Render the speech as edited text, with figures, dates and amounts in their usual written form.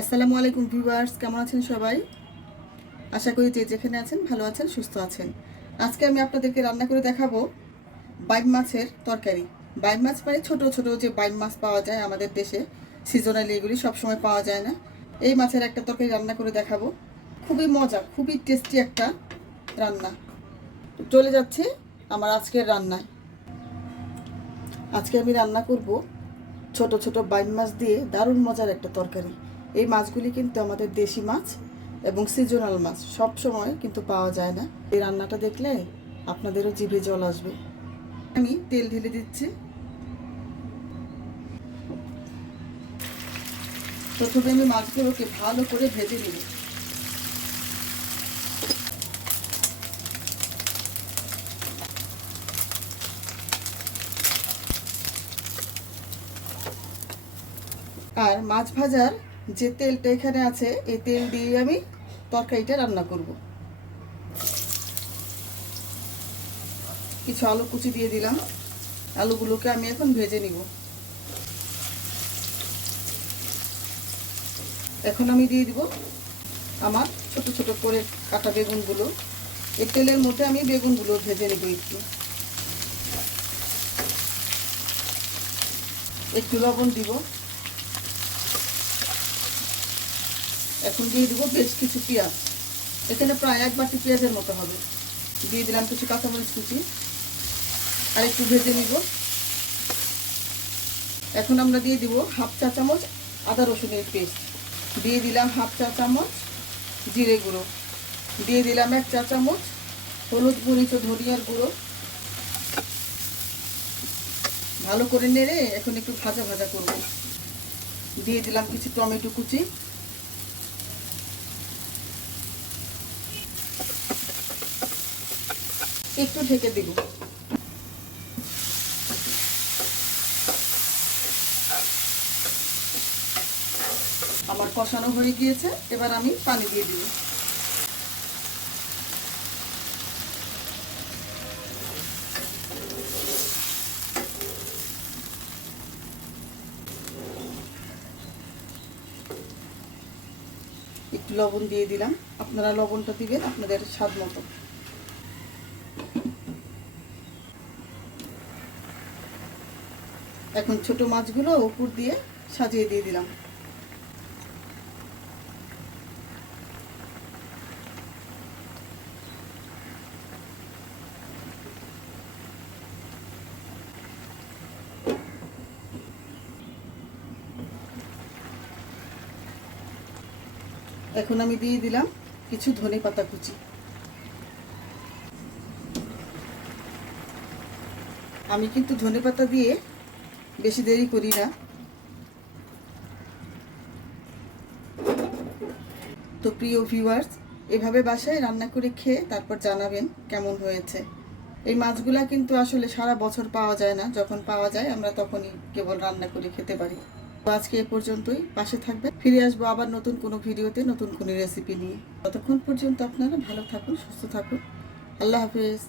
আসসালামু আলাইকুম ভিউয়ার্স, কেমন আছেন সবাই? আশা করি যে যেখানে আছেন ভালো আছেন, সুস্থ আছেন। আজকে আমি আপনাদেরকে রান্না করে দেখাবো বাইম মাছের তরকারি। বাইম মাছ মানে ছোট ছোট যে বাইম মাছ পাওয়া যায় আমাদের দেশে, সিজনালি এগুলি সবসময় পাওয়া যায় না। এই মাছের একটা তরকারি রান্না করে দেখাবো। খুবই মজা, খুবই টেস্টি একটা রান্না। চলে যাচ্ছি আমার আজকের রান্নায়। আজকে আমি রান্না করব ছোট ছোট বাইম মাছ দিয়ে দারুণ মজার একটা তরকারি। এই মাছগুলি কিন্তু আমাদের দেশি মাছ এবং সিজনাল মাছ, সব সময় কিন্তু পাওয়া যায় না। এই রান্নাটা দেখলে আপনাদেরও জিভে জল আসবে। আমি তেল ঢেলে দিচ্ছি। প্রথমে আমি মাছগুলোকে ভালো করে ভেজে নিব। আর মাছ ভাজার যে তেলটা এখানে আছে, এই তেল দিয়ে আমি তরকারিটা রান্না করব। কিছু আলু কুচি দিয়ে দিলাম। আলুগুলোকে আমি এখন ভেজে নিব। এখন আমি দিয়ে দিব আমার ছোট ছোট করে কাটা বেগুনগুলো। এই তেলের মধ্যে আমি বেগুনগুলো ভেজে নেব। একটু লবণ দিব। এখন দিয়ে দিব বেশ কিছু পেঁয়াজ। এখানে প্রায় 1 বাটি পেঁয়াজের মতো হবে। দিয়ে দিলাম কিছু কাঁচামরিচ কুচি। আর একটু ভেজে নিব। এখন আমরা দিয়ে দিব 1/2 চা চামচ আদা রসুনের পেস্ট। দিয়ে দিলাম 1/2 চা চামচ জিরে গুঁড়ো। দিয়ে দিলাম 1 চা চামচ হলুদ, মরিচ ও ধনিয়ার গুঁড়ো। ভালো করে নেড়ে এখন একটু ভাজা ভাজা করব। দিয়ে দিলাম কিছু টমেটো কুচি। একটু ঢেকে দেব। আমার কষানো হয়ে গিয়েছে, এবার আমি পানি দিয়ে দিব। একটু লবণ দিয়ে দিলাম। আপনারা লবণটা দিবেন আপনাদের স্বাদ মতো। এখন ছোট মাছগুলো উপর দিয়ে সাজিয়ে দিয়ে দিলাম। এখন আমি দিয়ে দিলাম কিছু ধনেপাতা কুচি। আমি কিন্তু ধনেপাতা দিয়ে বেশি দেরি করি না। তো প্রিয় ভিউয়ার্স, এভাবে বাসায় রান্না করে খেয়ে তারপর জানাবেন কেমন হয়েছে। এই মাছগুলা কিন্তু আসলে সারা বছর পাওয়া যায় না, যখন পাওয়া যায় আমরা তখনই কেবল রান্না করে খেতে পারি। তো আজকে এ পর্যন্তই। পাশে থাকবেন, ফিরে আসবো আবার নতুন কোনো ভিডিওতে, নতুন কোনো রেসিপি নিয়ে। ততক্ষণ পর্যন্ত আপনারা ভালো থাকুন, সুস্থ থাকুন। আল্লাহ হাফেজ।